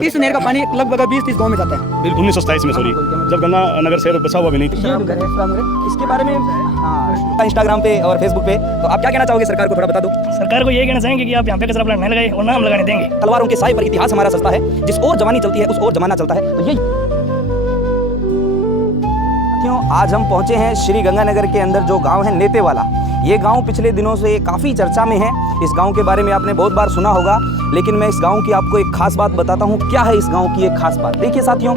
इस नहर का पानी लगभग 20-30 गाँव में जाता है। बिल्कुल 1927 में, सॉरी, जब गंगा नगर शहर बसा हुआ भी नहीं था। इसके बारे में हाँ इंस्टाग्राम पे और फेसबुक पे, तो आप क्या कहना चाहोगे सरकार को, थोड़ा बता दो। सरकार को ये कहना चाहेंगे कि आप यहाँ पे कचरा प्लांट नहीं लगाए और ना हम लगाने देंगे। तलवारों के साए पर इतिहास हमारा सस्ता है, जिस ओर जवानी चलती है उस ओर जमाना चलता है। तो ये आज हम पहुंचे हैं श्री गंगानगर के अंदर जो गांव है नेतेवाला। ये गांव पिछले दिनों से काफ़ी चर्चा में है। इस गांव के बारे में आपने बहुत बार सुना होगा, लेकिन मैं इस गांव की आपको एक खास बात बताता हूं। क्या है इस गांव की एक खास बात, देखिए साथियों।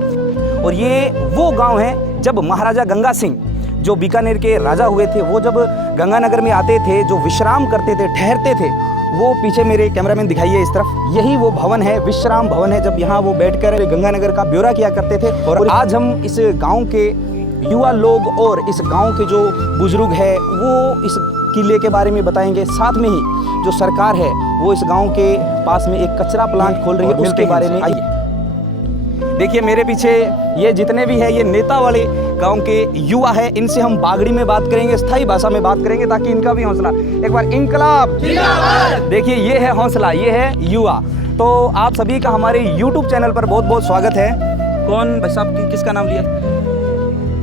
और ये वो गांव है जब महाराजा गंगा सिंह जो बीकानेर के राजा हुए थे, वो जब गंगानगर में आते थे, जो विश्राम करते थे, ठहरते थे, वो पीछे मेरे कैमरामैन दिखाइए इस तरफ, यही वो भवन है, विश्राम भवन है। जब यहाँ वो बैठकर गंगानगर का ब्यौरा किया करते थे। और आज हम इस गाँव के युवा लोग और इस गांव के जो बुजुर्ग है वो इस किले के बारे में बताएंगे। साथ में ही जो सरकार है वो इस गांव के पास में एक कचरा प्लांट खोल रही है, उसके बारे में आइए। देखिए मेरे पीछे ये जितने भी है ये नेता वाले गांव के युवा है। इनसे हम बागड़ी में बात करेंगे, स्थाई भाषा में बात करेंगे, ताकि इनका भी हौसला। एक बार इनकलाब। देखिए ये है हौसला, ये है युवा। तो आप सभी का हमारे YouTube चैनल पर बहुत बहुत स्वागत है। कौन भाई साहब, किसका नाम लिया?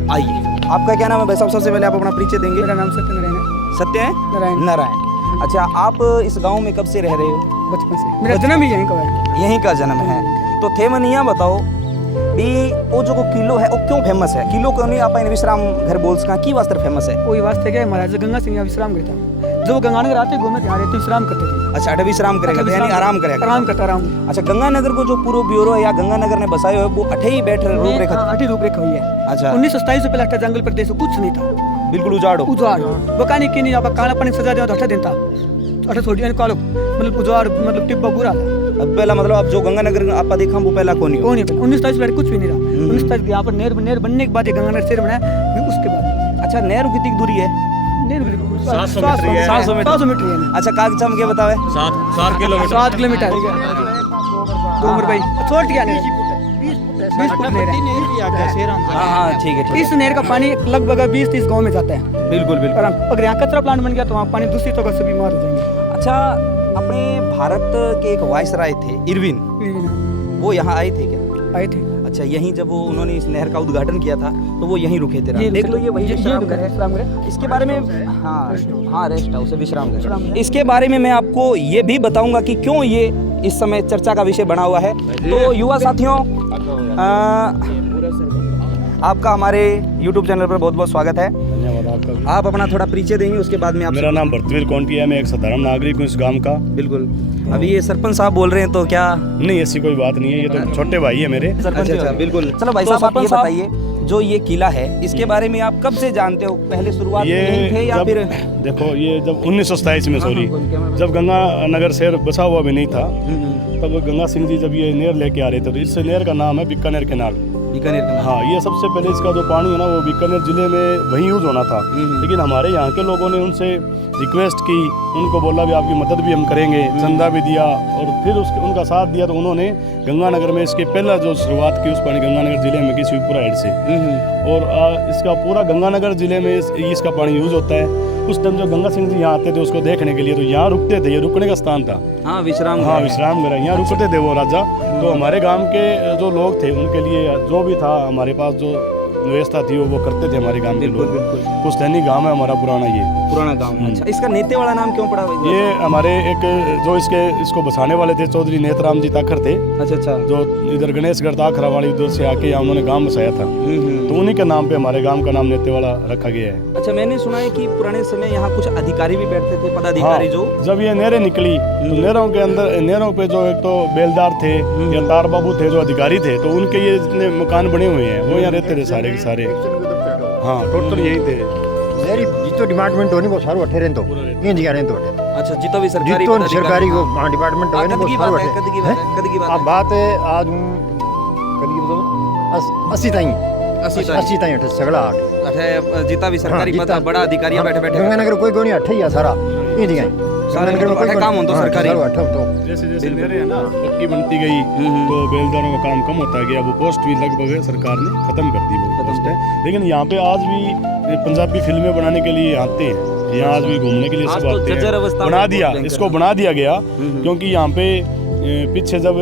आइए, आपका क्या नाम है भाई साहब? सबसे पहले आप अपना परिचय देंगे। मेरा नाम सत्यनारायण है। सत्य है नारायण। अच्छा, आप इस गांव में कब से रह रहे हो? बचपन से। मेरा जन्म ही यहीं का है। यहीं का जन्म है। तो थे मनिया बताओ भी वो जो किलो है वो क्यों फेमस है? किलो क्यों नहीं आप विश्राम घर बोल सका की वास्ते फेमस है? कोई वास्ते क्या, महाराजा गंगा सिंह यहाँ विश्राम करता, जब वो गंगानगर आते घूमने यहाँ रहते विश्राम करते थे। अच्छा, अटल विश्राम करेगा यानी आराम करेगा। आराम करता आराम। अच्छा, गंगानगर को जो पूरा ब्यूरो है या गंगानगर ने बसाया है वो अठे ही बैठ रूपरेखा, अठी रूपरेखा हुई है। अच्छा, 1927 से पहले अठा जंगल प्रदेश कुछ नहीं था, बिल्कुल उजाड़ बकानी की नहीं। आप काला पानी सजा दे तो अठा दिन था, अठा थोड़ी कालो मतलब उजाड़, मतलब टिब्बा बुरा था। अब पहला मतलब अब जो गंगानगर आप देखा वो पहला कौन है? 1927 पहले कुछ भी नहीं था। 1927 यहाँ पर नहर बनने के बाद ये गंगानगर शहर बना है, उसके बाद। अच्छा, नहर कितनी दूरी है? 700 मीटर है। अच्छा, कागज हम क्या बतावे? 7 किलोमीटर। दो उम्र भाई छोड़ दिया नहीं, 20 फुट नहर है। हाँ ठीक है। इस नहर का पानी लगभग 20-30 गाँव में जाता है। बिल्कुल बिल्कुल। अगर यहाँ कचरा प्लांट बन गया तो वहाँ पानी दूषित होकर सभी बीमार हो जाएंगे। अच्छा, अपने भारत के एक वायसराय थे इरविन, वो यहाँ आए थे क्या? आए थे। अच्छा, यहीं जब वो उन्होंने इस नहर का उद्घाटन किया था तो वो यहीं रुके थे। देख लो ये वही विश्राम घर है। इसके बारे में हाँ रेस्ट हाउस है, विश्राम घर। इसके बारे में मैं आपको ये भी बताऊंगा कि क्यों ये इस समय चर्चा का विषय बना हुआ है। तो युवा साथियों, आपका हमारे YouTube चैनल पर बहुत बहुत स्वागत है। आप अपना थोड़ा परिचय देंगे, उसके बाद में आप। मेरा नाम भरतवीर कोंटिया है, मैं एक साधारण नागरिक हूँ इस गांव का। बिल्कुल। अभी ये सरपंच साहब बोल रहे हैं तो क्या? नहीं, ऐसी कोई बात नहीं है, ये तो छोटे भाई है मेरे। अच्छा, बिल्कुल। चलो भाई साहब, आप ये बताइए, जो ये किला है इसके बारे में आप कब से जानते हो? पहले शुरुआत में थे या फिर? देखो, ये जब 1927 में, सॉरी, जब गंगा नगर शहर बसा हुआ भी नहीं था, तब गंगा सिंह जी जब ये नहर लेके आ रहे थे, तो इस नहर का नाम है बीकानेर कैनाल। बीकानेर का? हाँ, ये सबसे पहले इसका जो पानी है ना वो बीकानेर जिले में वहीं यूज होना था। लेकिन हमारे यहाँ के लोगों ने उनसे रिक्वेस्ट की, उनको बोला भी आपकी मदद भी हम करेंगे, चंदा भी दिया, और फिर उनका साथ दिया। तो उन्होंने गंगानगर में इसके पहला जो शुरुआत की उस पानी गंगानगर जिले में की शिवपुरा हेड से, और इसका पूरा गंगानगर जिले में इसका पानी यूज होता है। उस टाइम जब गंगा सिंह जी यहाँ आते थे उसको देखने के लिए, तो यहाँ रुकते थे, ये रुकने का स्थान था। हाँ, विश्राम घर, यहाँ रुकते थे वो राजा। तो हमारे गांव के जो लोग थे उनके लिए जो भी था हमारे पास जो व्यवस्था थी वो करते थे हमारे गांव के लोग। पुस्तैनी गांव है हमारा पुराना गांव। अच्छा, इसका नेते वाला नाम क्यों पड़ा? ये हमारे एक जो इसको बसाने वाले थे चौधरी नेतराम जी ताखर थे। अच्छा। जो इधर गणेशगढ़ ताखरा वाली उधर से आके यहाँ उन्होंने गांव बसाया था, तो उन्हीं के नाम पे हमारे गांव का नाम नेतेवाड़ा रखा गया है। अच्छा, मैंने सुना है कि पुराने समय यहाँ कुछ अधिकारी भी बैठते थे, पदाधिकारी। जो जब ये नहरें निकली तो नहरों के अंदर, नहरों पे जो एक तो बेलदार थे या तार बाबू थे जो अधिकारी थे, तो उनके ये जितने मकान बने हुए हैं वो यहाँ रहते थे सारे के सारे। हाँ, टोटल यही थे। मेरी जितो डिपार्टमेंट होनी वो सारो अठे रहन तो इन जगह रहन तो। अच्छा, जितो भी सरकारी को हां डिपार्टमेंट होने वो सारो अठे। कद की बात अब बात है आज कद की बताओ 80 ताई अठे सगला अठे जिता भी सरकारी पद बड़ा अधिकारी बैठे गंगानगर कोई कोनी अठे ही सारा इन जगह गंगानगर में कोई काम होता सरकारी अठे तो जैसे नहरें है ना पक्की बनती गई तो बेलदारों का काम कम होता गया। वो पोस्ट भी लगभग सरकार ने खत्म कर दी, वो पोस्ट है। लेकिन यहाँ पे आज भी पंजाबी फिल्में बनाने के लिए आते हैं, यहाँ आज भी घूमने के लिए सब आते हैं। बना दिया, इसको बना दिया गया, क्योंकि यहाँ पे पीछे जब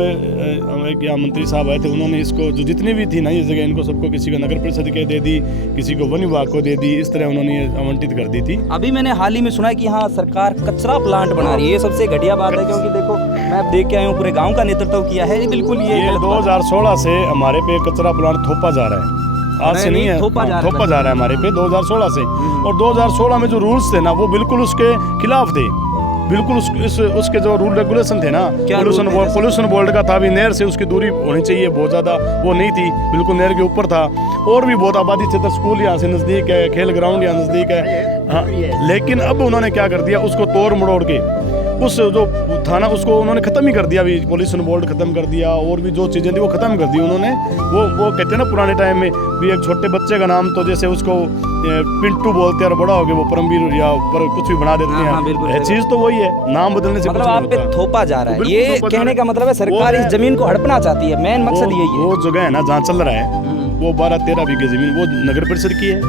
एक यहाँ मंत्री साहब आए थे, उन्होंने इसको जो जितनी भी थी ना ये जगह, इनको सबको किसी को नगर परिषद के दे दी, किसी को वन विभाग को दे दी, इस तरह उन्होंने ये आवंटित कर दी थी। अभी मैंने हाल ही में सुना है कि यहाँ सरकार कचरा प्लांट बना रही है, ये सबसे घटिया बात है, क्योंकि देखो मैं अब देख के आया हूँ, पूरे गांव का नेतृत्व किया है, ये बिल्कुल ये गलत बात है। 2016 से हमारे पे कचरा प्लांट थोपा जा रहा है, आज से नहीं है, थोपा जा रहा है हमारे पे 2016 से। और 2016 में जो रूल्स थे ना वो बिल्कुल उसके खिलाफ थे, बिल्कुल उसके जो रूल रेगुलेशन थे ना, पोल्यूशन बोर्ड का था, भी नहर से उसकी दूरी होनी चाहिए बहुत ज़्यादा, वो नहीं थी, बिल्कुल नहर के ऊपर था। और भी बहुत आबादी क्षेत्र, स्कूल यहाँ से नज़दीक है, खेल ग्राउंड यहाँ नज़दीक है, हाँ। लेकिन अब उन्होंने क्या कर दिया, उसको तोड़ मरोड़ के उस जो था ना उसको उन्होंने ख़त्म ही कर दिया, अभी पोल्यूशन बोर्ड ख़त्म कर दिया, और भी जो चीज़ें थी वो ख़त्म कर दी उन्होंने। वो कहते हैं ना पुराने टाइम में भी एक छोटे बच्चे का नाम तो जैसे उसको पिंटू बोलते हैं और बड़ा हो गया वो परमवीर या पर कुछ भी बना देते हैं, चीज़ तो वही है, नाम बदलने से मतलब आप पे थोपा जा रहा है, ये कहने का मतलब है सरकार इस जमीन को हड़पना चाहती है, मेन मकसद यही है। वो जगह है ना जहाँ चल रहा है वो 12-13 बीघे जमीन वो नगर परिषद की है,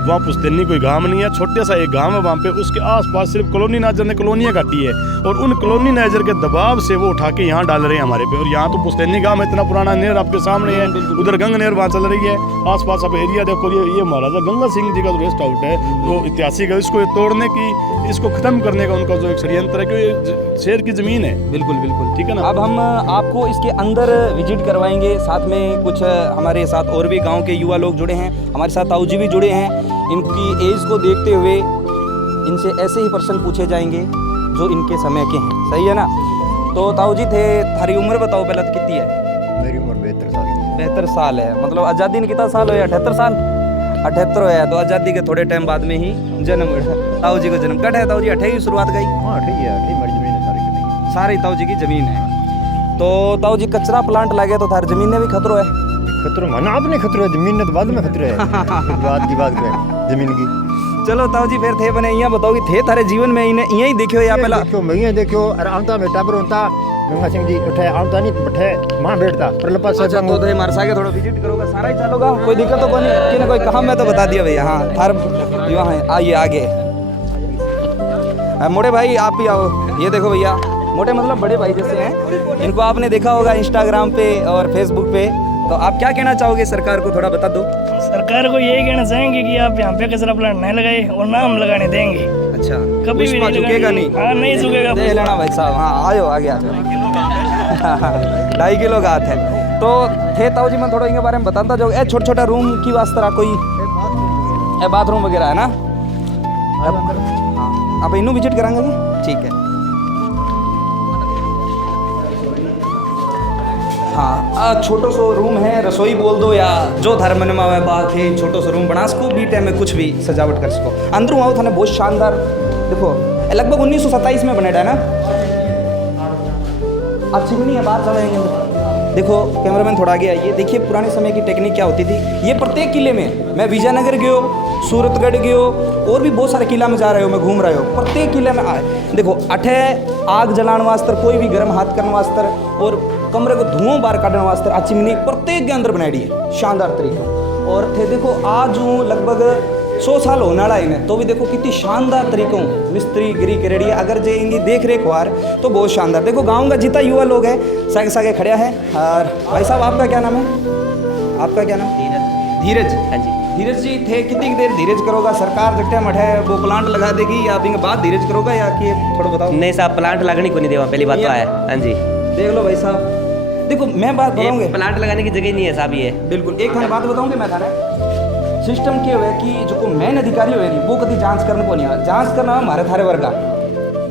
वहाँ पुश्तैनी कोई गांव नहीं है, छोटे सा एक गांव है, वहाँ पे उसके आसपास सिर्फ कॉलोनी नाइजर ने कॉलोनियाँ काटी है, और उन कॉलोनी नाइजर के दबाव से वो उठा के यहाँ डाल रहे हैं हमारे पे। और यहाँ तो पुश्तैनी गांव इतना पुराना, नहर आपके सामने है, उधर गंग नहर वहाँ चल रही है, आसपास आप एरिया देखो, ये महाराजा गंगा सिंह जी का जो रेस्ट हाउस है वो ऐतिहासिक है, इसको तोड़ने की, इसको खत्म करने का उनका जो एक षड्यंत्र है, क्योंकि शेर की जमीन है। बिल्कुल बिल्कुल, ठीक है ना। अब हम आपको इसके अंदर विजिट करवाएंगे, साथ में कुछ हमारे साथ और भी गांव के युवा लोग जुड़े हैं, हमारे साथ ताऊ जी भी जुड़े हैं। इनकी एज को देखते हुए इनसे ऐसे ही प्रश्न पूछे जाएंगे जो इनके समय के हैं, सही है ना। तो ताऊ जी थे, थारी उम्र बताओ पहले तो कितनी है? मेरी उम्र 72 साल की। 72 साल है, मतलब आज़ादी ने कितना साल हुआ? 78 साल, 78 है, तो आज़ादी के थोड़े टाइम बाद में ही जन्म हुआ ताऊ जी को। जन्म कट है ताऊ जी? 28 की शुरुआत गई। हाँ ठीक है, मेरी जमीन है सारी, सारी ताऊ जी की जमीन है। तो ताऊ जी कचरा प्लांट लगे तो थारी जमीन में भी खतरो है? खतरो माना आपने, खतरो है जमीन ने तो बाद में खतरो है बात की बात है जमीन की। चलो ताऊ जी फिर थे बने यहाँ बताओ कि थे थारे जीवन में इन्हें यही देखियो या पहला? देखो मैं देखो, अरे आमता में टाबर होता गंगा सिंह जी उठे आमता नहीं बैठे मां बैठता पर लपा से। अच्छा, तो मार सागे थोड़ा विजिट करोगा, सारा ही चलोगा, कोई दिक्कत तो कोई नहीं, कि ना कोई काम है तो बता दिया भैया। हाँ थार युवा है, आइए आगे। मोटे भाई आप भी आओ, ये देखो भैया, मोटे मतलब बड़े भाई जैसे हैं, इनको आपने देखा होगा इंस्टाग्राम पे और फेसबुक पे, तो आप क्या कहना चाहोगे सरकार को, थोड़ा बता दो। सरकार को यही कहना चाहेंगे कि आप यहाँ पे कचरा प्लांट नहीं लगाए और ना हम लगाने देंगे। अच्छा, कभी भी नहीं झुकेगा नहीं? हाँ नहीं झुकेगा। दे लेना भाई साहब, हाँ आयो आगे आ जाओ। 2.5 किलो का हाथ है। तो थे ताऊ जी मैं थोड़ा इनके बारे में बताता जाओ। ए छोटा छोटा रूम की वास्ते कोई बाथरूम वगैरह है ना? हाँ, आप इनू विजिट कराएंगे जी? ठीक है। हाँ, छोटो सो रूम है, रसोई बोल दो या जो धर्म मन में आवे बात है, छोटो सो रूम बना सको, बीटे में कुछ भी सजावट कर सको। अंदरों आओ थाने बहुत शानदार, देखो लगभग 1927 में बनेगा है ना। अब चिमनी है, बाहर चलाएंगे। देखो कैमरामैन थोड़ा आगे आइए, देखिए पुराने समय की टेक्निक क्या होती थी। ये प्रत्येक किले में, मैं विजयनगर गयो, सूरतगढ़ गयो, और भी बहुत सारे किला में जा रहे हो, मैं घूम रहे हो, प्रत्येक किले में आए देखो अठे आग जलाने वास्ते, कोई भी गर्म हाथ करने वास्ते और कमरे को धुआं बाहर काटने वास्ते आ चिमनी प्रत्येक के अंदर बनाई है शानदार तरीके। और थे देखो आज हूँ लगभग 100 साल होने वाला इन्हें, तो भी देखो कितनी शानदार तरीकों मिस्त्री गिरी करेड़ी, अगर जाएंगे देख रेख वार तो बहुत शानदार। देखो गांव का जितना युवा लोग हैं सागे सागे खड़े हैं। और भाई साहब आपका क्या नाम है? आपका क्या नाम? धीरज। हाँ जी धीरज जी थे, कितनी देर धीरज करोगा? सरकार जगटे मठे वो प्लांट लगा देगी या अभी बाद धीरज करोगा या कि थोड़ा बताओ? नहीं साहब, प्लांट लगाने को नहीं देवा, पहली बात तो है। हाँ जी देख लो भाई साहब, देखो मैं बात बताऊंगे, प्लांट लगाने की जगह नहीं है साहब ये। बिल्कुल एक थाने बात बताऊंगे मैं थाने सिस्टम क्या हुआ कि जो मेन अधिकारी हुए नहीं वो कभी जांच करने को नहीं आ, जांच करना हमारे थारे वर्गा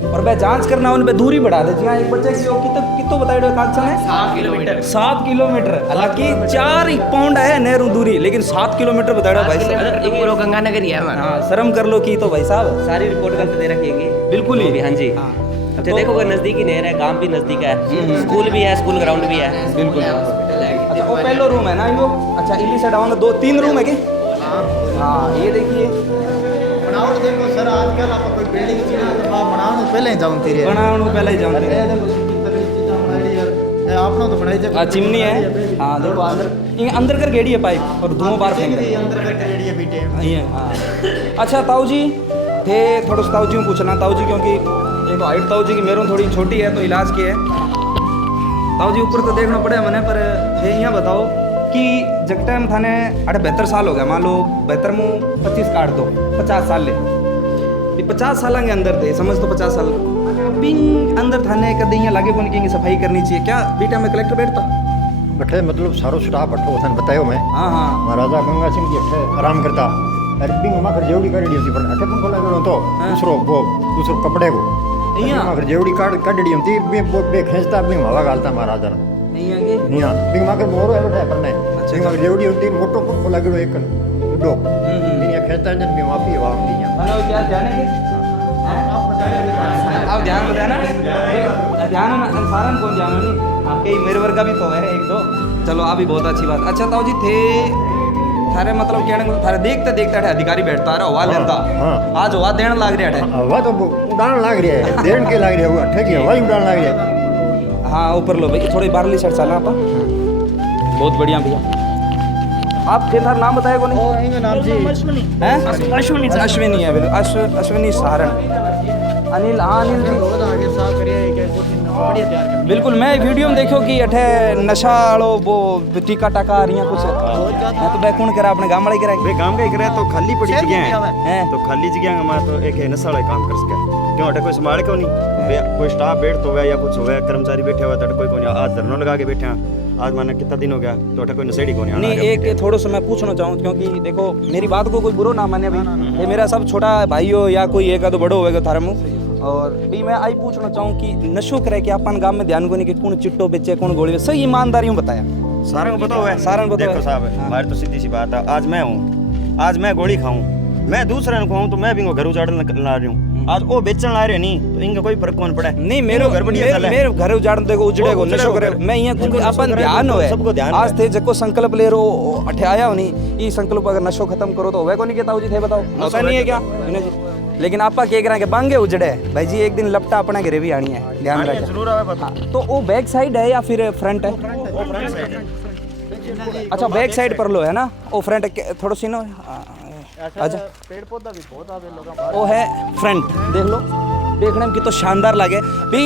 और वह जांच करना उन पे दूरी बढ़ा दे। जहाँ एक बच्चे की कितो बताइए कांचन है 7 किलोमीटर, हालांकि 4 पाउंड है नेहरू दूरी, लेकिन 7 किलोमीटर बताइए भाई साहब। गंगानगर ही है हमारा। हाँ शर्म कर लो की तो भाई साहब सारी रिपोर्ट गलत दे रखेंगे। बिल्कुल ही। हाँ जी अच्छा देखो कोई नजदीकी नहर है, गांव भी नजदीक है, स्कूल भी है, स्कूल ग्राउंड भी है। बिल्कुल। अच्छा वो पहला रूम है ना ये? अच्छा इली साइड आऊंगा, 2-3 रूम है क्या? हाँ ये देखिए बनाओ देखो सर, आजकल आप कोई बिल्डिंग चीना तो आप बनाओ पहले ही जाऊं तेरे पहले ही जाऊँ आपने तो बनाई जब चिमनी है। हाँ देखो अंदर अंदर कर गेड़ी है पाइप और धुआं बाहर फेंक रहे हैं। अंदर का रेडी है बीटे ये हाँ। अच्छा ताऊ जी थे, थोड़ा सा ताऊ जी को पूछना ताऊ जी, क्योंकि एक हाइट ताऊ जी की मेरे थोड़ी छोटी है तो इलाज की है। ताऊ जी ऊपर तो देखना पड़े मैंने, पर ये यहाँ बताओ कि जब टाइम थाने 72 साल हो गया, मान लो 72 में 25 काट दो, 50 साल ले, ये 50 साल के अंदर थे, समझ तो 50 साल बिंग अंदर थाने कदे यहाँ लागे कौन कहेंगे सफाई करनी चाहिए क्या? बीटा में कलेक्टर बैठता बैठे मतलब सारो स्टाफ बैठो थाने बतायो मैं। हाँ हाँ महाराजा गंगा सिंह जी अठे आराम करता, अरे बिंग माखर जेवड़ी कर दी होती पर अठे पंखो लागेलो तो दूसरो कपड़े को यहाँ माखर जेवड़ी काट दी होती बे खींचता बिंग हवा गालता महाराजा ने नहीं आगे नहीं बिंग माखर मोरो है बैठा पर नहीं बिंग माखर जेवड़ी होती मोटो पंखो लागेलो एक डो बिंग खींचता जन बिंग वापी हवा आती है। हेलो क्या ध्यान है आप ध्यान में ध्यान सारन कौन ध्यान नहीं आपके मेरे वर्ग का भी तो है एक दो, चलो आप भी बहुत अच्छी बात। अच्छा ताऊ जी थे थारे मतलब कहने को थारे देखते देखते अधिकारी बैठता रहा हवा लेता, आज हवा देने लाग रहा है, हवा तो उड़ान लाग रही है देन के लाग रही है, वो ठेकी हवा ही उड़ान लाग रही है। हाँ ऊपर लो भाई थोड़ी बाहरली साइड चलना आप, बहुत बढ़िया भैया। आप थे थार नाम बताए को नहीं? नाम जी हैं? अश्विनी है बिल्कुल, अश्विनी सहारण, अनिल, हाँ अनिल जी बिल्कुल। मैं वीडियो में देखो कि अठे नशा वालो वो टीका टाका आ रही है कुछ, मैं तो बैकून करा अपने गांव वाले करा वे गांव का ही करे तो खाली पड़ी जगह है तो खाली जगह में तो एक है नशा वाला काम कर सके क्यों अटे कोई संभाल क्यों नहीं, कोई स्टाफ बैठ तो या कुछ हुआ कर्मचारी बैठे हुआ तो कोई को नहीं, आज धरना लगा के बैठे हैं, आज माने कितना दिन हो गया तो अटे कोई नशेड़ी को नहीं। एक थोड़ा सा मैं पूछना चाहूँ क्योंकि देखो मेरी बात को कोई बुरा ना माने, अभी ये मेरा सब छोटा भाई हो या कोई एक तो बड़ो होगा थारा मुँह, और भी मैं आई पूछना चाहूँ कि नशो करे कि अपन गांव में ध्यान को नहीं कि कौन चिट्टो बेचे कौन गोली बेचे, सही ईमानदारी बताया सारा को पता हुआ है, सारा को देखो साहब हमारी तो सीधी सी बात है, आज मैं हूँ, आज मैं गोली खाऊं, मैं दूसरे को खाऊं तो मैं भी घर उजाड़ ला रही हूँ, आज वो बेचने ला रहे नहीं तो इनका कोई फर्क कौन पड़ा नहीं, मेरे घर उजाड़ देखो उजड़े को नशो करे, मैं यहाँ अपन ध्यान हो सबको ध्यान आज थे जको संकल्प ले रो अठे आया हो नहीं, ये संकल्प अगर नशो खत्म करो तो वह को नहीं कहता जी थे बताओ, ऐसा नहीं है क्या जी? लेकिन आपा कह रहे हैं कि बांगे उजड़े भाई जी, एक दिन लपटा अपना घरे भी आनी है, ध्यान रखें। तो वो बैक साइड है या फिर फ्रंट है? अच्छा बैक साइड पर लो है ना, वो फ्रंट थोड़ा सी ना, अच्छा पेड़ पौधा भी बहुत आवे लोग, वो है फ्रंट, देख लो देखने में कितना शानदार लगे भी।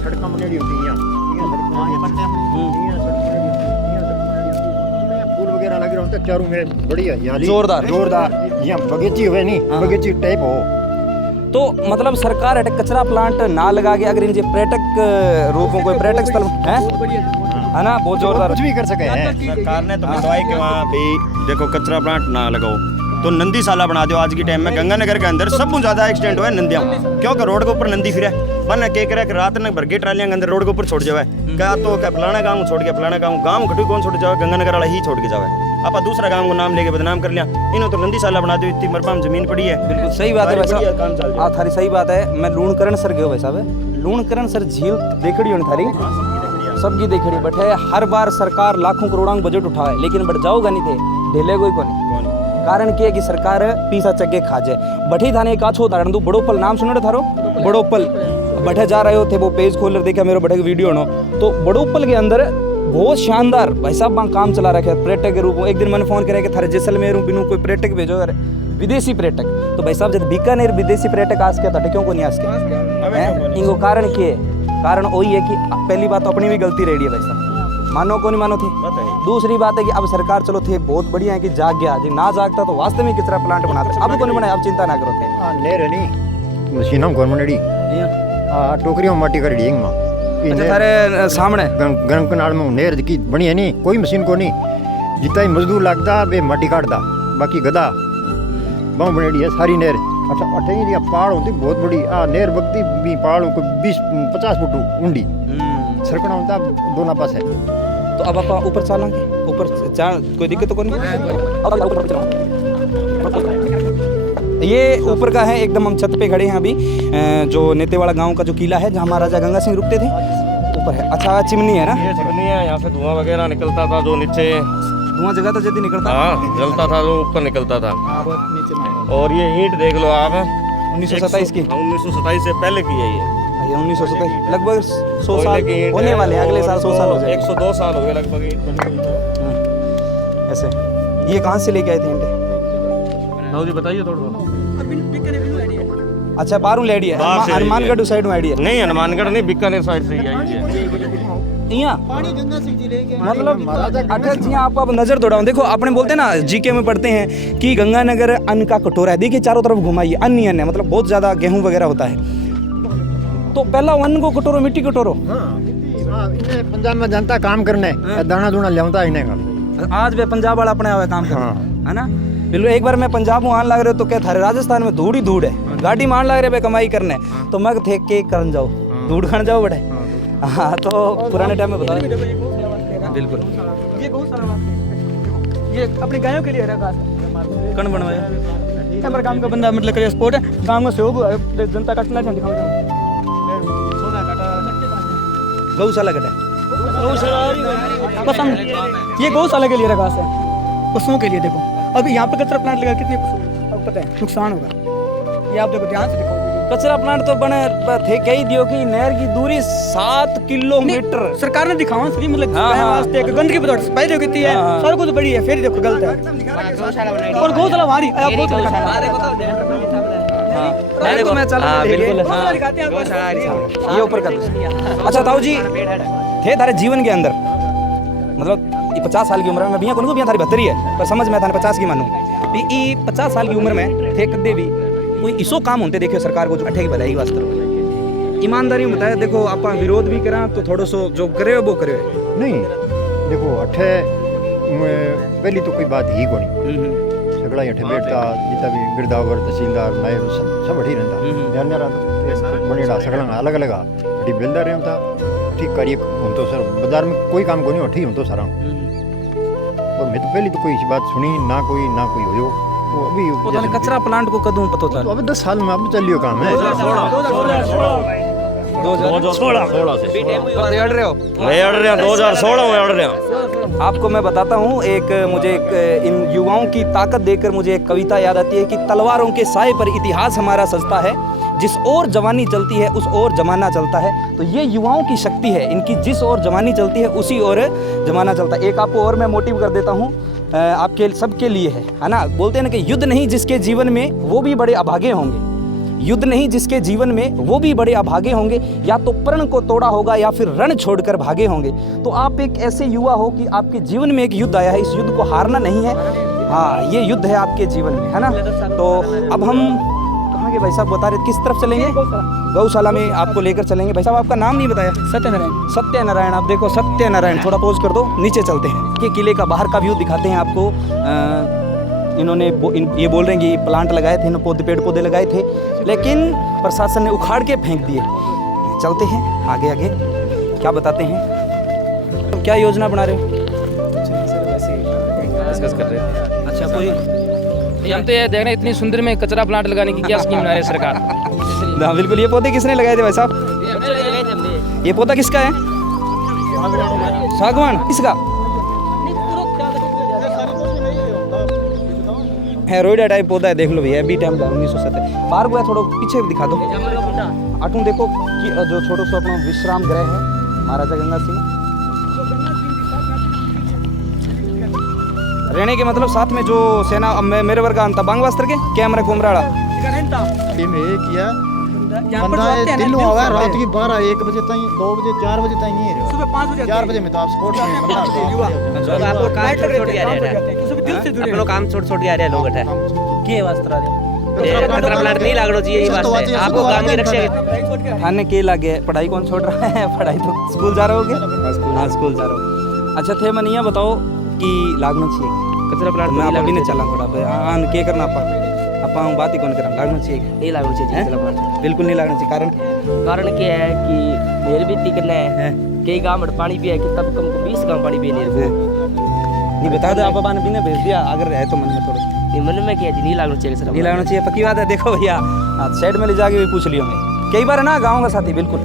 सड़क बनेड़ी होती है फूल वगैरह लगे होते चारों में बढ़िया जोरदार यहाँ बगीची हुए नहीं बगीची टाइप हो, तो मतलब सरकार अटक कचरा प्लांट ना लगा के अगर इनके पर्यटक रूपों कोई पर्यटक स्थल है ना, बहुत जोरदार कुछ भी कर सके हैं सरकार ने तो बताया कि वहाँ भी देखो कचरा प्लांट ना लगाओ तो नंदी साला बना दो। आज के टाइम में गंगानगर के अंदर सबसे ज्यादा एक्सीडेंट हुआ है नंदियां, क्योंकि रोड के ऊपर नंदी फिरे बन के करे कि रात में भरगे ट्रालियां के अंदर रोड के ऊपर छोड़ जावे, क्या तो क्या फलाना गांव छोड़ के फलाना गांव घटू कौन छोड़ जावे, गंगानगर वाला ही छोड़ के जावे, आप दूसरा गांव को नाम लेके बदनाम कर लिया, इन्होंने तो नंदी साला बना दो, इतनी मरबा में जमीन पड़ी है। बिल्कुल सही बात है भाई साहब, हाँ थारी सही बात है। मैं लूणकरण सर गयो भाई साहब, लूणकरण सर झील देखड़ी होनी थारी सबकी देखड़ी बैठे, हर बार सरकार लाखों करोड़ों का बजट उठाए लेकिन बढ़ जाओगा नहीं थे ढेले कोई को नहीं, कारण क्या है कि सरकार पीसा चक्के खा जाए। बठी थाने एक आछो उदाहरण दो, बड़ोपल नाम सुनो रे थारो, बड़ोपल बैठे जा रहे हो थे, वो पेज खोल देखा मेरे बड़े वीडियो नो, तो बड़ोपल के अंदर बहुत शानदार भाई साहब वहाँ काम चला रखे पर्यटक के रूप में। एक दिन मैंने फोन करा कि थारे जैसलमेर बिनु कोई पर्यटक भेजो यार, विदेशी पर्यटक, तो भाई साहब जब बीकानेर विदेशी पर्यटक आज के क्यों को नहीं आज के, इनको कारण क्या है? कारण वही है कि पहली बात तो अपनी भी गलती रही है भाई साहब, मानो को नहीं मानो थे। दूसरी बात है कि अब सरकार चलो थे बहुत बढ़िया है कि जाग गया, जी ना जागता तो वास्तव में कचरा प्लांट बनाते, अब को नहीं बनाया, अब चिंता ना करो थे नेर नहीं मशीनों गवर्नमेंट टोकरियों में माटी कर डी मां थारे सामने गरम कनाल में नेर की बनी है नहीं, कोई मशीन को नहीं, जितना ही मजदूर लगता वे माटी काटता, बाकी गदा बाँव बनेड़ी है सारी नेर। अच्छा अठे पहाड़ होती बहुत बड़ी, नेर बगती भी पहाड़ को 20-50 फुट ऊंडी सरकना होता दोनों पास है। तो अब आप ऊपर चलेंगे, ऊपर जा कोई दिक्कत तो नहीं, ये ऊपर का है एकदम, हम छत पे खड़े हैं अभी, जो नेतेवाड़ा गांव का जो किला है जहाँ महाराजा गंगा सिंह रुकते थे, ऊपर है। अच्छा चिमनी है ना, ये चिमनी है, यहाँ से धुआं वगैरह निकलता था, जो नीचे धुआं जगह तो जल्दी निकलता, हाँ जलता था, जो ऊपर निकलता था। और ये ईंट देख लो आप 1927 की, 1927 से पहले की है ये 1927 लगभग 100 साल होने वाले हैं, अगले साल 100 साल हो जाएंगे, 102 साल हो गए लगभग। ऐसे ये कहाँ से लेके आए थे ईंटें? जी बताइए थोड़ा। अच्छा बारू लेडी है बाहर से हनुमानगढ़ साइड में आइडिया नहीं हनुमानगढ़ नहीं बीकानेर साइड से ही आई है। यहाँ मतलब अटल जी आप अब नजर दौड़ाओ देखो अपने बोलते हैं ना जीके में पढ़ते हैं कि गंगानगर अन्न का कटोरा है। देखिए चारों तरफ घुमाइए अन्न ही अन्न है, मतलब बहुत ज्यादा गेहूं वगैरह होता है। तो पहला अन्न को कटोरो मिट्टी कटोरो इन्हें पंजाब में जनता काम करने दाना दूना लिया इन्हें का आज वे पंजाब वाला अपने आवे काम हाँ। करने है ना। बिल्कुल एक बार मैं पंजाब में आने लग रहे तो क्या था राजस्थान में धूड़ ही धूड़ है, गाड़ी मान लग रहे कमाई करने तो मैं थे के करन जाओ धूड़ खान जाओ बड़े। हाँ तो पुराने टाइम में बताओ बिल्कुल ये बहुत सारा ये अपनी गायों के लिए रखा है। कौन बनवाया हमारे गांव का बंदा मतलब करे स्पोर्ट है गांव में सहयोग जनता काटना चाहती दिखाओ गौशाला कटा बस हम ये गौशाला के लिए रखा है पशुओं के लिए। देखो अभी यहाँ पे कचरा प्लांट लगा कितने पशु अब पता है नुकसान होगा। ये आप देखो ध्यान से देखो कचरा प्लांट तो बने थे कई दियो की नहर की दूरी 7 किलोमीटर सरकार ने दिखावा सही मतलब हाँ, हाँ। वास्ते गंदगी बदौलत पहले कितनी है हाँ। सारा कुछ बड़ी है फिर देखो गलत है और गौशाला हमारी आप तो मैं चल हाँ, बिल्कुल। गौशाला दिखाते हैं ये ऊपर कर अच्छा ताऊ जी थे तारे जीवन के अंदर मतलब ये 50 साल की उम्र में भैया को थारी 72 है पर समझ में थाने 50 की मानूं ये 50 साल की उम्र में थे कदे भी कोई इसो काम होते देखियो सरकार को जो अठे की भलाई वास्ते ईमानदारी में बताया देखो आप विरोध भी करा तो थोड़ो सो जो करे वो करे नहीं देखो अठे पहली तो कोई बात ही को नहीं सगड़ा अठे बैठता जितना भी गिरदावर तहसीलदार नायब सब अठी रहता न्यारा बनेड़ा सगड़ा अलग अलग अठी बेलदार रहता था ठीक कार्य हम तो सर बाजार में कोई काम को नहीं अठी हम तो सारा और मैं तो पहली तो कोई इस बात सुनी ना कोई हो वो अभी पता नहीं कचरा प्लांट को कदूं पता तो चल अभी 10 साल में अब चलियो काम है 2016 से कब अड़ रहे हो मैं अड़ रहा 2016 में अड़ रहा। आपको मैं बताता हूँ एक मुझे इन युवाओं की ताकत देखकर मुझे एक कविता याद आती है कि तलवारों के साए पर इतिहास हमारा सजता है, जिस ओर जवानी चलती है उस ओर जमाना चलता है। तो ये युवाओं की शक्ति है, इनकी जिस ओर जवानी चलती है उसी ओर जमाना चलता है। एक आपको और मैं मोटिव कर देता हूँ आपके सबके लिए है ना। बोलते हैं ना कि युद्ध नहीं जिसके जीवन में वो भी बड़े अभागे होंगे, युद्ध नहीं जिसके जीवन में वो भी बड़े अभागे होंगे, या तो प्रण को तोड़ा होगा या फिर रण छोड़कर भागे होंगे। तो आप एक ऐसे युवा हो कि आपके जीवन में एक युद्ध आया है, इस युद्ध को हारना नहीं है। हाँ ये युद्ध है आपके जीवन में, है ना। तो अब हम कहाँ के भाई साहब बता रहे किस तरफ चलेंगे? गौशाला में आपको लेकर चलेंगे। भाई साहब आपका नाम नहीं बताया? सत्यनारायण। सत्यनारायण। आप देखो सत्यनारायण, थोड़ा पोज कर दो, नीचे चलते हैं। ये किले का बाहर का व्यू दिखाते हैं आपको। इन्होंने ये बोल रहे हैं कि प्लांट लगाए थे, इन्होंने पेड़ पौधे लगाए थे, लेकिन प्रशासन ने उखाड़ के फेंक दिए। चलते हैं आगे आगे, क्या बताते हैं, तो क्या योजना बना रहे हो? डिस्कस कर रहे थे। अच्छा कोई हम तो ये देख रहे हैं इतनी सुंदर में कचरा प्लांट लगाने की क्या स्कीम बना रही है सरकार। हाँ बिल्कुल। ये पौधे किसने लगाए थे भाई साहब? ये पौधा किसका है? सागवान। किसका है? रोइडा टाइप पौधा है, देख लो भैया, बी टाइम का 1970। बाहर को है, थोड़ा पीछे दिखा दो। अटू देखो कि जो छोटो सो अपना विश्राम गृह है महाराजा गंगा सिंह रहने के, मतलब साथ में जो सेना मेरे वर्ग अंता बांग वास्तर के कैमरा कुमराड़ा टीम ये किया यहाँ पर जो बंदा आते हैं ना, दिल्ली दिल होगा से रात आते की 12-1 बजे तक 2 बजे 4 बजे तक नहीं है सुबह 5 बजे 4 बजे में तो आप स्पोर्ट में तो आपको काम छोड़ छोड़ के आ रहे हैं, दिल से जुड़े अपनो काम छोड़ छोड़ के आ रहे हैं लोग अठे के वास्तर कचरा प्लांट नहीं लागनो चाहिए, ये बात है। आपको काम की रक्षा खाने के लगे, पढ़ाई कौन छोड़ रहा है? पढ़ाई तो स्कूल जा रहे होगे। हाँ स्कूल जा रहे हो। अच्छा थे मन ये बताओ कि लागना चाहिए कचरा प्लांट मैं आप अभी नहीं चला थोड़ा हाँ के करना आपा बात ही कौन करा, लागना चाहिए? नहीं लागनो चाहिए कचरा प्लांट। बिल्कुल नहीं लागना चाहिए। कारण क्या है कि मेरे भी तिकने है कई गांव में पानी पिया कि तब कम 20 गांव पानी पिए नहीं बता दो, आप ने भी भेज दिया अगर है तो मन में थोड़ा मन में क्या जी नहीं लागनो चाहिए कचरा नहीं लागना चाहिए। पक्की बात है। देखो भैया साइड में ले जाके भी पूछ लियो मैं कई बार है ना, गाँव का साथी। बिल्कुल।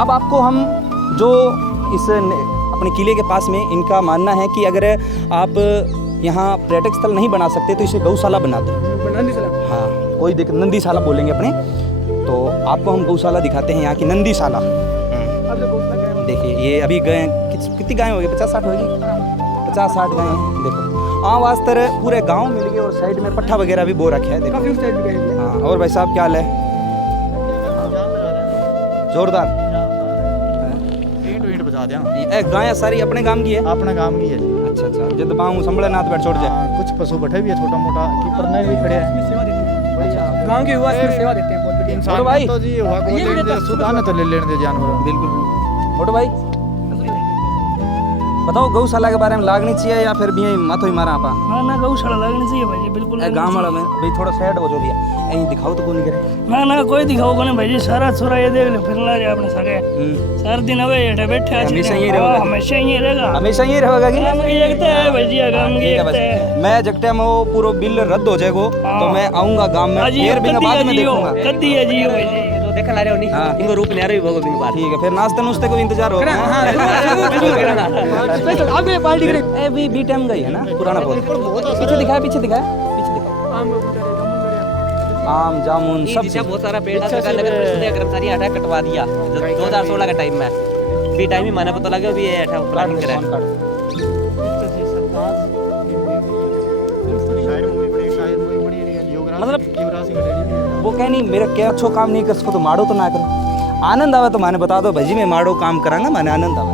अब आपको हम जो इस अपने किले के पास में इनका मानना है कि अगर आप यहाँ पर्यटक स्थल नहीं बना सकते तो इसे गौशाला बना दो। हाँ कोई दिक्कत, नंदीशाला बोलेंगे अपने। तो आपको हम गौशाला दिखाते हैं, यहाँ की नंदीशाला। देखिए ये अभी गए कितनी गायें होगी? 50-60 होगी, 50-60 गायें हैं। देखो हाँ वास्तर पूरे गांव मिल गए और साइड में पट्ठा वगैरह भी बो रखे है। देखो हाँ, और भाई साहब क्या हाल है? जोरदार। ईंट बजा दिया ए गाय सारी अपने काम की है? अपना काम की है जी। अच्छा अच्छा, जब बाहू संभले ना तो बैठ छोड़ जाए। हाँ, कुछ पशु बैठे भी है छोटा मोटा कि परने भी खड़े हैं। सेवा देते हैं गाँव के युवा इसमें सेवा देते हैं बहुत बढ़िया। इंसान भाई। तो जी हुआ को ये भी लेने रहता है, सुधा न तो ले लेने दे जानवर। बिल्कुल। मोटो भाई बताओ गौशाला के बारे में लागनी चाहिए या फिर भी माथो ही मारा आपा? हाँ ना गौशाला लगनी चाहिए भाई जी, बिल्कुल लगनी गाँव वाला चाहिए। में भाई थोड़ा साइड हो जो भैया, यहीं दिखाओ तो कौन करे। ना ना कोई दिखाओ को नहीं भाई जी, सारा छोरा ये देख लो फिरना रहे अपने सगे सारा दिन अबे हेठे बैठे आज हमेशा यहीं हाँ, रहोगे? हमेशा यहीं रहेगा। हमेशा यही रहेगा कि? काम की एकता है भाई जी, काम की ठीक है एकता बस, है। मैं जगटे में वो पूरा बिल रद्द हो जाएगा तो मैं आऊंगा गांव में, आज ये फिर भी मैं बाद में देखूंगा। कद्दी है जियो भाई जी। देखा ला रहे हो नहीं हाँ। इनको रूप नहीं आ रही भोगो बिन बात ठीक है, फिर नाश्ते नुश्ते को इंतजार होगा। स्पेशल आगे पार्टी करें। ए भी बी टाइम का ही है ना पुराना बहुत। पीछे दिखाया पीछे दिखाया पीछे दिखाया। आम जामुन सब सब बहुत सारा पेड़ था, सरकार नगर परिषद के कर्मचारी हटा कटवा दिया 2016 का टाइम में भी टाइम ही माना पता लगा भी ये हटा प्लानिंग करे। मतलब वो कह नहीं मेरा क्या अच्छो काम नहीं कर सको तो माड़ो तो ना करो, आनंद आवे तो माने बता दो भाई जी मैं माड़ो काम करांगा, माने आनंद आवे।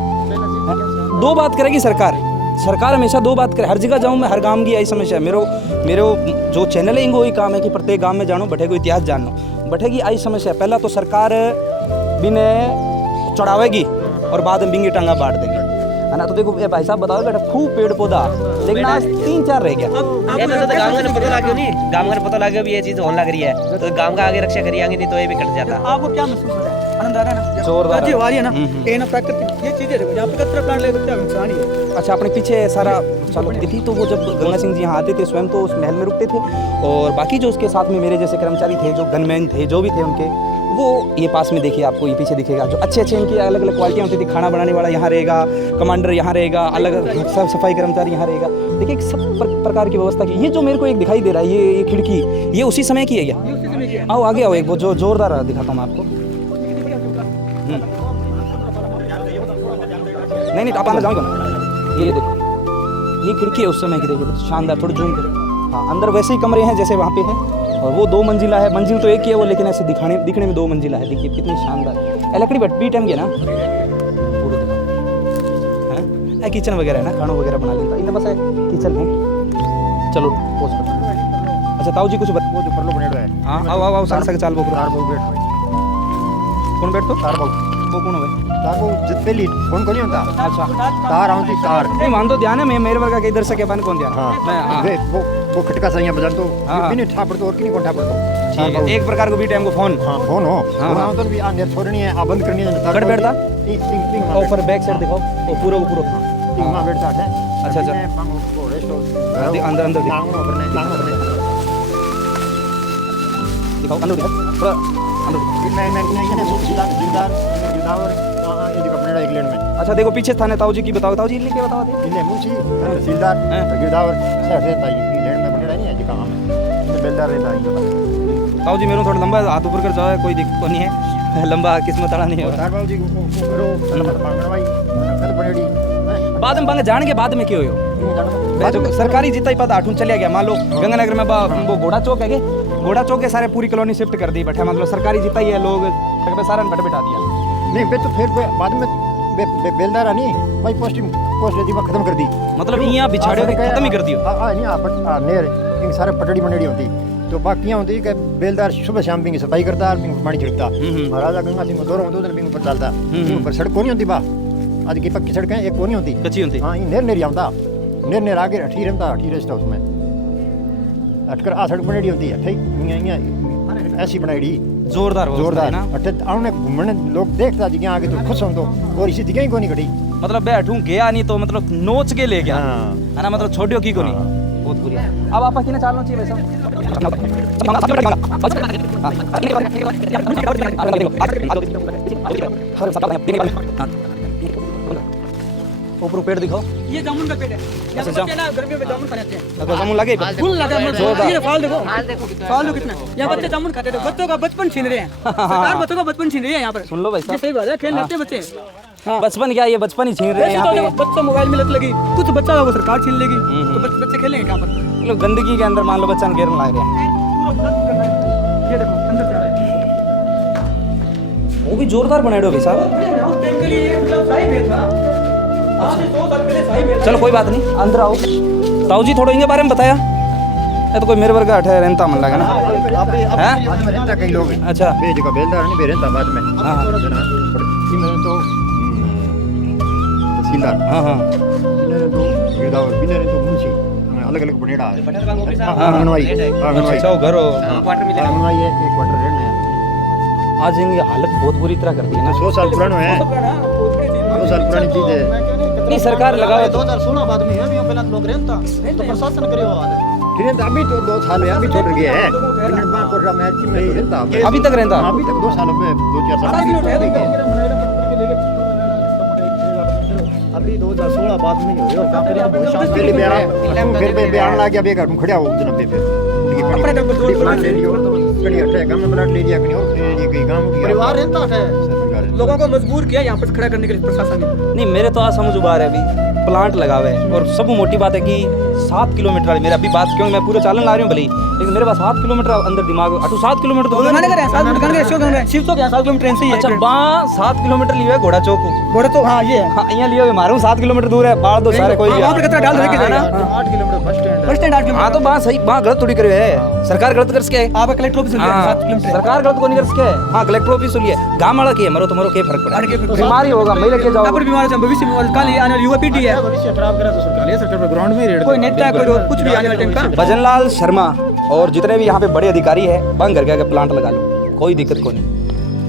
दो बात करेगी सरकार, सरकार हमेशा दो बात करे। हर जगह जाऊँ मैं, हर गांव की यही समस्या है। मेरो जो चैनल है इनको वही काम है कि प्रत्येक गांव में जानो, बैठे को इतिहास जानना, बैठेगी आई समस्या। पहला तो सरकार बिने चढ़ावेगी और बाद में बिंगी टांगा बांट देगी, है ना। तो देखो ये भाई साहब बताओ बेटा खूब पेड़ पौधा, लेकिन आज 3-4 रह गया। ये तो गांव का पता लग गया नहीं, गांव का पता लग गया भी ये चीज होने लग रही है तो गांव का आगे रक्षा करिएंगे नहीं तो ये भी कट जाता। आपको क्या महसूस हो रहा है? आनंद आ रहा है ना? जोरदार अच्छी हवा है ना, ये ना प्राकृतिक ये चीजें देखो, यहाँ पे कचरा प्लांट लेकर क्या इंसान ही है। अच्छा अपने पीछे सारा चालू की थी, तो वो जब गंगा सिंह जी यहाँ आते थे स्वयं तो उस महल में रुकते थे, और बाकी जो उसके साथ में मेरे जैसे कर्मचारी थे, जो गनमैन थे, जो भी थे उनके, वो ये पास में देखिए आपको ये पीछे दिखेगा, जो अच्छे अच्छे इनकी अलग अलग क्वालिटियाँ होती थी। खाना बनाने वाला यहाँ रहेगा, कमांडर यहाँ रहेगा, अलग सब सफाई कर्मचारी यहाँ रहेगा। देखिए सब प्रकार की व्यवस्था की। ये जो मेरे को एक दिखाई दे रहा है ये खिड़की, ये उसी समय की है क्या? आओ आगे आओ, एक वो जो जोरदार दिखाता हूँ आपको। नहीं नहीं आप अंदर जाओगे ना, ये देखो ये खिड़की है उस समय की, देखिए शानदार, थोड़ी जूम करें। हाँ अंदर वैसे ही कमरे हैं जैसे वहाँ पे है, और वो 2 मंजिला है, मंजिल तो एक ही है वो, लेकिन ऐसे दिखने में 2 मंजिला है। देखिए कितनी शानदार लकड़ी बी टाइम की है ना, पूरा दिखाओ है। किचन वगैरह है ना, खाना वगैरह बना लेता इन बस है, किचन है। चलो पोस्ट कर। अच्छा ताऊ जी कुछ वो जो परलो बनेड़ो है। हाँ आओ आओ आओ सारा सके चाल बोकरो। तार बहु बैठ कौन बैठ तो तार बहु वो कौन है? तार बहु जित पहली कौन को नहीं होता। अच्छा तार आउंदी तार नहीं मान तो ध्यान है, मैं मेरे वर्ग के दर्शक है बन कौन ध्यान। हाँ मैं हाँ वे वो खटका सही बजान तो हाँ। बिने ठापड़ तो और किनी कोन ठापड़ तो ठीक है, एक प्रकार को बी टाइम को फोन हाँ फोन हो हाँ, हाँ तो भी आ नेर छोड़नी है, आ बंद करनी है। कट बैठता टिंग ऊपर बैक साइड दिखाओ, वो पूरा को पूरा टिंग में बैठता है। अच्छा, अच्छा। अंदर अंदर दिखाओ, दिखाओ अंदर दिखाओ थोड़ा अंदर। अच्छा देखो पीछे थाने ताऊ जी की बताओ, ताऊ जी लिख के बताओ दे। तहसीलदार गिरदावर शहर रहता है लेन में बनेड़ा नहीं है जी काम है बेलदार रहता है। ताऊ जी मेरे थोड़ा लंबा हाथ ऊपर कर जाओ, कोई दिक्कत नहीं है, लंबा किस्मत वाला नहीं होगा। तार बाबू जी को करो भाई कल बनेड़ी बाद में बांगे जान के बाद में क्यों हो जो सरकारी जितना ही पता आठूं चलिया गया। मान लो गंगानगर में वो घोड़ा चौक है के, घोड़ा चौक के सारे पूरी कॉलोनी शिफ्ट कर दी बैठे, मतलब सरकारी जितना ही है लोग सारा बैठे बिठा दिया। नहीं बे तो फिर बाद में बेलदार नहीं भाई पोस्ट दी खत्म कर दी, मतलब यहाँ बिछाड़े खत्म ही कर दियो। हाँ नहीं आप नेर इन सारे पटड़ी बनेड़ी होती तो बाकी होती कि बेलदार सुबह शाम बिंग सफाई करता बिंग पानी छिड़कता। महाराजा गंगा सिंह दौर होता तो बिंग पर चलता, पर सड़क को नहीं होती बा आज की पक्की सड़कें एक को नहीं होती, कच्ची होती। हाँ नेर नेर आता नेर आगे अठी रहता अठी रहता उसमें अटकर आ सड़क बनेड़ी होती है ठीक ऐसी बनाई जोरदार जोरदार अटे आने घूमने लोग देखता जी आगे तो खुश हो तो और इसी दिखे ही को नहीं कटी, मतलब बैठूं गया नहीं तो मतलब नोच के ले गया है ना, मतलब छोड़ियो की को नहीं बहुत बुरी। अब आप किने चालना चाहिए वैसा ऊपर पेड़ दिखाओ, ये जामुन का पेड़ है, अच्छा, बच्चे ना गर्मियों में जामुन खाते हैं। जामुन लगे फूल लगा है, जोरदार। ये फल देखो फल दो कितना, यहाँ बच्चे जामुन खाते थे, बच्चों का बचपन छीन रहे हैं सरकार, बच्चों का बचपन छीन रही है यहाँ पर। सुन लो भाई ये साहब सही बात है, खेल लेते हैं बच्चे। हाँ बचपन क्या ये बचपन ही छीन रहे हैं यहाँ वैसे पे। तो बच्चा मोबाइल में लत लगी, कुछ बच्चा का वो सरकार छीन लेगी, तो बच्चे खेलेंगे कहाँ पर? मतलब गंदगी के अंदर मान लो बच्चा घेरने लग रहे हैं। ये देखो अंदर से आ रहा है। वो भी जोरदार बनाए हो भाई साहब। टाइम के लिए मतलब सही में था। आज से 2 साल पहले सही में था। चलो कोई बात नहीं, अंदर आओ। ताऊ जी थोड़ा इनके बारे में बताया। ये तो कोई मेरे वर्ग का रहता मन लगा ना। हैं? रहता कई लोग अच्छा बे जगह बेलदार नहीं बे रहता बाद में। हाँ इन्हें तो तहसीलदार हाँ हाँ गेदावर बिना तो मुंशी अलग अलग बनेड़ा है। हाँ आंगनवाड़ी अच्छा वो घर हो। क्वार्टर मिलेगा। आंगनवाड़ी है, एक क्वार्टर रहना है। आज इनकी हालत बहुत बुरी तरह कर दी है ना। 100 साल पुराना है, 100 साल पुरानी चीज है। नहीं सरकार लगावे तो 2016 बाद में अभी पहले लोग रहता तो प्रशासन करे हुआ है। फिर अभी तो 2 साल है, अभी छोड़ गया है। फिर बार कोटरा में अच्छी में तो रहता अभी तक रहता। अभी तक 2 सालों में 2-4 साल अभी 2016 बाद में ही हुई और काफी बहुत शांति पहले फिर बयान ला गया बेकार खड़ा हो दिन पे फिर अपने तक बड़ी प्लाट ले लियो कड़ी हटे गांव में प्लाट ले लिया कहीं और ले लिया कहीं गांव की परिवार रहता है। लोगों को मजबूर किया यहाँ पर खड़ा करने के लिए प्रशासन ने। नहीं मेरे तो आज समझ उबार है अभी प्लांट लगावे और सब मोटी बात है कि 7 किलोमीटर वाली मेरी अभी बात क्योंकि मैं पूरा चालन ला रही हूँ भले लेकिन मेरे पास 7 किलोमीटर अंदर दिमाग 7 किलोमीटर तो होगा ना। गाने शिव तो क्या 7 किलोमीटर ट्रेन से ही है। अच्छा वहाँ 7 किलोमीटर लिया है घोड़ा चौक घोड़े तो हाँ ये है। हाँ यहाँ लिया हुआ मारूँ 7 किलोमीटर दूर है बाढ़ दो सारे कोई वहाँ पर कचरा डाल देके जाएगा। 8 kilometre bus stand bus stand 8 kilometre. हाँ तो वहाँ सही वहाँ गलत थोड़ी करे है सरकार गलत कर सके आप कलेक्टर ऑफिस में 7 किलोमीटर सरकार गलत को नहीं कर सके। हाँ कलेक्टर ऑफिस लिए गाँव वाला की है मरो तुम्हारो क्या फर्क पड़ा बीमारी होगा मैं लेके जाओ पर बीमार भविष्य में कल आने वाली युवा पीढ़ी है। भविष्य खराब करा तो सरकार पर ग्राउंड में रेड कोई नेता कोई कुछ भी आने वाले टाइम का। भजनलाल शर्मा और जितने भी यहाँ पे बड़े अधिकारी है बंद करके आके प्लांट लगा लो कोई दिक्कत को नहीं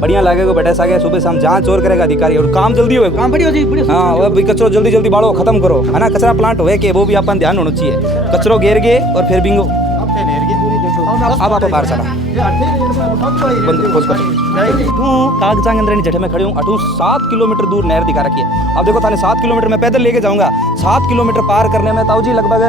बढ़िया लगेगा बैठे सागे सुबह शाम जांच और करेगा अधिकारी और काम जल्दी होगा। काम बड़ी होती है। हाँ वो भी कचरो जल्दी जल्दी बाड़ो खत्म करो है ना कचरा प्लांट होए के वो भी अपन ध्यान होना चाहिए कचरो घेर के और फिर बिंगो अब आप बाहर चला बंद खोज कर कागजांग अंदर जठे में खड़े हूँ अठू 7 किलोमीटर दूर नहर दिखा रखी है। अब देखो थाने 7 किलोमीटर में पैदल लेके जाऊंगा 7 किलोमीटर पार करने में ताऊ जी लगभग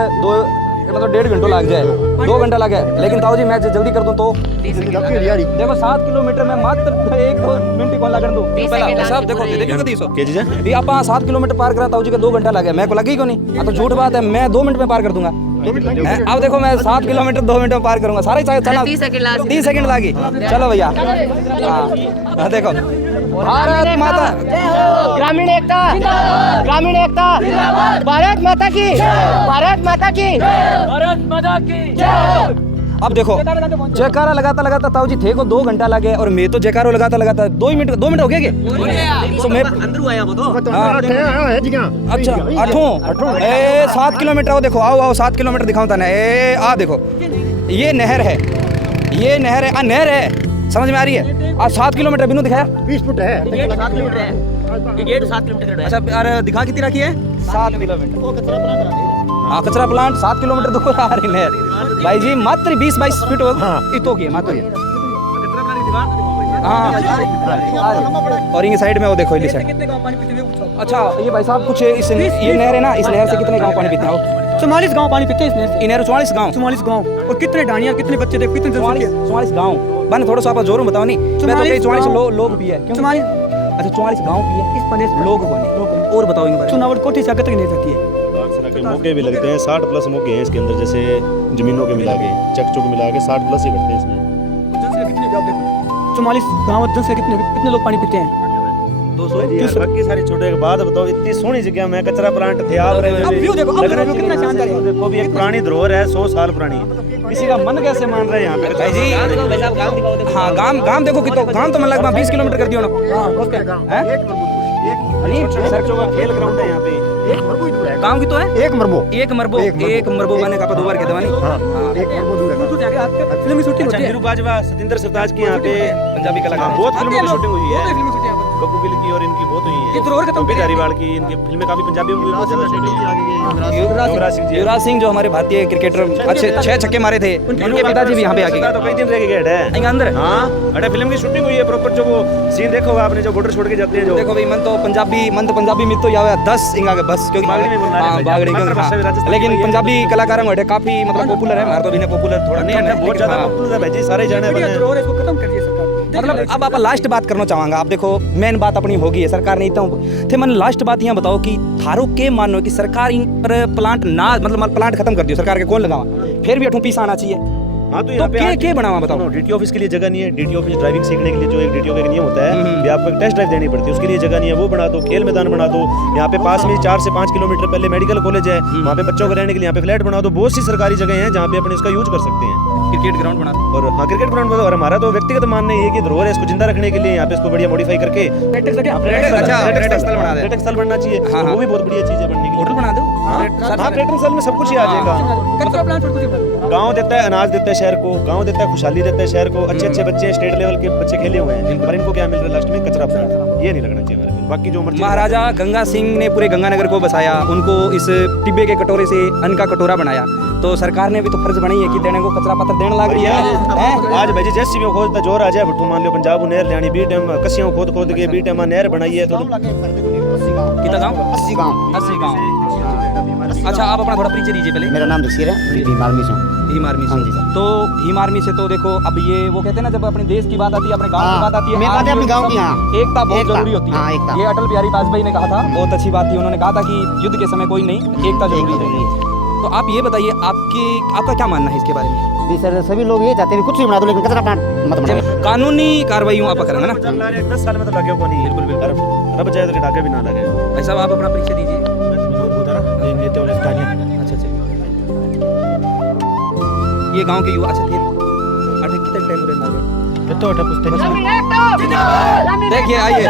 1.5 घंटा लग जाए 2 घंटा लगे लेकिन ताऊ जी मैं जल्दी कर दूं तो देखो 7 किलोमीटर में मात्र 1-2 मिनट को लगन दो पहला सब देखो देखो के जी भी आप 7 किलोमीटर पार करा ताऊ जी का 2 घंटा लगे मैं को लगी को नहीं हाँ तो झूठ बात है मैं 2 मिनट में पार कर दूंगा। अब देखो मैं 7 किलोमीटर 2 मिनट में पार करूंगा सारे चला 30 सेकंड लगी चलो भैया हाँ देखो भारत माता ग्रामीण एकता भारत माता की अब देखो जयकारा लगाता ताऊ जी थे को 2 घंटा लगे और मैं तो जयकारा लगाता 2 मिनट हो गए तो मैं अंदर आया वो तो अच्छा 7 किलोमीटर आओ देखो आओ 7 किलोमीटर दिखाऊं था ना आ देखो ये नहर है नहर है समझ में आ रही है आज 7 किलोमीटर बिनु दिखाया 20 फुट है ये गेट 7 किलोमीटर का है। अच्छा अरे दिखा कितनी रखी है 7 किलोमीटर हाँ कचरा प्लांट 7 किलोमीटर दूर आ रही है भाई जी मात्र 20-22 फीट होगा इतो की मात्र हाँ और इनकी साइड में वो देखो इधर साइड कितने गाँव पानी पीते हुए पूछो। अच्छा ये भाई साहब कुछ इस ये नहर है ना इस नहर से कितने गांव पानी पीते हो 44 गाँव पानी पीते हैं इसमें। इन नहर 44 गांव 44 गाँव और कितने डानियाँ कितने बच्चे देखो कितने जनसंख्या। 44 गांव बने थोड़ा सा आप जोरों बताओ नहीं मैं तो 44 लोग पिए क्यों 44 अच्छा 44 गांव पिए इस प्रदेश में लोग बने और बताओ इनके बारे में चुनाव कोठी से आगे तक नहीं जाती है। के मौके भी लगते हैं 60+ मौके हैं इसके अंदर जैसे जमीनों के मिला के चक चुक मिला के 60+ ही बैठते हैं इसमें। जनसंख्या कितनी है आप देखो 44 गाँव जनसंख्या कितने लोग पानी पीते हैं। 200 बाकी सारी छोटे एक बात बताओ इतनी सोहनी जगह में कचरा प्लांट थे आप अब व्यू देखो अब व्यू कितना शानदार है। देखो भी एक पुरानी धरोहर है 100 साल पुरानी किसी का मन कैसे मान रहे हैं यहाँ पे भाई जी हाँ गांव देखो कितना गांव तो मतलब 20 किलोमीटर कर दियो ना खेल ग्राउंड है यहाँ पे गांव की तो है एक मरबो बने का 2 बार के दवानी एक मरबो दूर है दूर जाके आपके फिल्म की शूटिंग होती है। नीरू बाजवा सतिंदर सरताज की यहाँ पे पंजाबी कलाकार बहुत फिल्मों की शूटिंग हुई है फिल्म की शूटिंग गप्पू गिल की और इनकी बहुत हुई ये धरोहर खत्म है धारीवाल की इनकी फिल्में काफी पंजाबी में भी बहुत ज्यादा शूटिंग युवराज सिंह जी युवराज सिंह जो हमारे भारतीय क्रिकेटर अच्छे 6 छक्के मारे थे उनके पिताजी भी यहाँ पे आके तो कई दिन रह गए है अंदर हाँ अरे फिल्म की शूटिंग हुई है प्रॉपर जो वो सीन देखोगे आपने जो बॉर्डर छोड़ के जाते हैं जो देखो भाई मन तो पंजाबी मित तो यावे 10 इंगा के बस क्योंकि बागड़ी में बोलना है हाँ, भाई, बागड़ी मात्र क्योंकि भाषा भी हाँ, राजस्थानी लेकिन में है। पंजाबी कलाकार काफी मतलब पॉपुलर है हमारे तो भी पॉपुलर थोड़ा नहीं है बहुत ज्यादा हाँ। पॉपुलर है भाई जी सारे जाने वाले हैं। धरोहर इसको खत्म कर दिया सरकार। मतलब अब आप लास्ट बात करना चाहूंगा आप देखो मेन बात अपनी होगी है सरकार ने इतना थे मन लास्ट बात यहाँ बताओ कि थारो के मानो कि सरकार इन पर प्लांट ना मतलब प्लांट खत्म कर दियो सरकार के कौन लगावा फिर भी अठू पीस आना चाहिए हाँ तो तो यहाँ पे क्या बनावा बताओ। डीटी ऑफिस के लिए जगह नहीं है। डीटी ऑफिस ड्राइविंग सीखने के लिए जो एक डीटीओ का एक नियम होता है कि आपको एक टेस्ट ड्राइव देनी पड़ती है, उसके लिए जगह नहीं है, वो बना दो। खेल मैदान बना दो, यहाँ पे पास में 4 से 5 किलोमीटर पहले मेडिकल कॉलेज है, वहाँ पे बच्चों को रहने के लिए यहाँ पे फ्लैट बना दो। बहुत सी सरकारी जगह हैं जहाँ पे अपने इसका यूज कर सकते हैं। क्रिकेट ग्राउंड बना दो। और हाँ क्रिकेट ग्राउंड और हमारा तो व्यक्तिगत मानना ये है कि धरोहर है, इसको जिंदा रखने के लिए यहाँ पे इसको बढ़िया मॉडिफाई करके पर्यटक स्थल बना दे। पर्यटक स्थल बनना चाहिए। हाँ, वो भी बहुत बढ़िया चीज है बनने के लिए। होटल बना दो। हाँ पर्यटन स्थल में सब कुछ ही आ जाएगा। कचरा प्लांट पर कुछ नहीं। गांव देता है अनाज, देता है शहर को, गांव देता है खुशहाली, देता है शहर को। अच्छे अच्छे बच्चे स्टेट लेवल के बच्चे खेले हुए हैं, पर इनको क्या मिल रहा है लास्ट में? कचरा प्लांट। ये नहीं लगना चाहिए हमारे को। बाकी जो मर्जी महाराजा गंगा सिंह ने पूरे गंगानगर को बसाया, उनको इस टिब्बे के कटोरे से अन्न का कटोरा बनाया, तो सरकार ने भी तो फर्ज बनाई है कि देने को कचरा पत्थर देने लग रही है। आज भाई जैसी में खोदता जोर आ जाए भट्टू मान लो पंजाब नहर लियानी बी टाइम कसियों खोद के बी टाइम नहर बनाई है। थोड़ा कितना गाँव? 80 गाँव। अच्छा आप अपना थोड़ा परिचय दीजिए पहले। मेरा नाम बशीर है, भीम आर्मी से। भीम आर्मी से। तो भीम आर्मी से तो देखो अब ये वो कहते हैं ना, जब अपने देश की बात आती है, अपने गांव की बात आती है, मेन बात है अपने गांव की। हाँ, एकता बहुत जरूरी होती हाँ, है। एकता। ये अटल बिहारी वाजपेयी ने कहा था, बहुत अच्छी बात थी। उन्होंने कहा था कि युद्ध के समय कोई नहीं, एकता जरूरी है। तो आप ये बताइए आपका क्या मानना है इसके बारे में? जी सर, सभी लोग ये चाहते हैं कुछ भी बना दो लेकिन कचरा प्लांट मत बनाओ। कानूनी कार्रवाई आप करेंगे ना? 10 साल में तो लगे को नहीं। बिल्कुल बिल्कुल। रब चाहे तो डाके भी ना लगे। भाई साहब आप अपना परिचय दीजिए। अच्छा अच्छा। ये गांव के युवा अच्छा थे। कितने टाइम रहना देखिए आइए।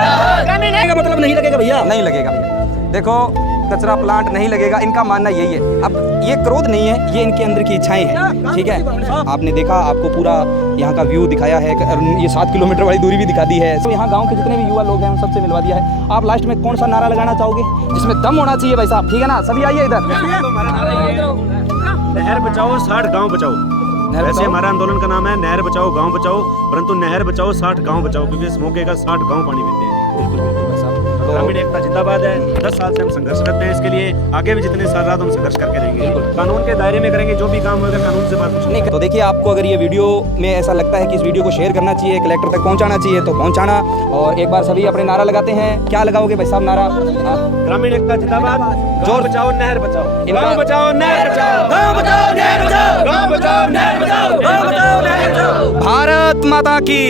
का मतलब नहीं लगेगा भैया, नहीं लगेगा भैया। देखो कचरा प्लांट नहीं लगेगा, इनका मानना यही है। अब ये क्रोध नहीं है, ये इनके अंदर की इच्छाएं हैं, ठीक है। आपने देखा, आपको पूरा यहाँ का व्यू दिखाया है, ये 7 किलोमीटर वाली दूरी भी दिखा दी है। तो यहाँ गांव के जितने भी युवा लोग हैं उन सबसे मिलवा दिया है। आप लास्ट में कौन सा नारा लगाना चाहोगे जिसमें दम होना चाहिए भाई साहब? ठीक है ना, सभी आइए इधर। नहर बचाओ 60 गांव बचाओ। वैसे हमारा आंदोलन का नाम है नहर बचाओ गांव बचाओ, परंतु नहर बचाओ 60 गांव बचाओ, क्योंकि इस मौके का 60 गांव पानी पीते हैं। बिल्कुल बिल्कुल भाई साहब। ग्रामीण एकता जिंदाबाद है। 10 साल से हम संघर्ष करते हैं इसके लिए, आगे भी जितने साल रहा हम संघर्ष करके रहेंगे। कानून के दायरे में करेंगे, जो भी काम होगा कानून से बात नहीं। तो देखिए, आपको अगर ये वीडियो में ऐसा लगता है कि इस वीडियो को शेयर करना चाहिए, कलेक्टर तक पहुंचाना चाहिए, तो पहुंचाना। और एक बार सभी अपने नारा लगाते हैं। क्या लगाओगे भाई साहब नारा? ग्रामीण एकता जिंदाबाद। जोर बचाओ नहर बचाओ, गाँव बचाओ नहर बचाओ, गाँव बचाओ नहर बचाओ, गाँव बचाओ नहर बचाओ, गाँव बचाओ नहर बचाओ। भारत माता की।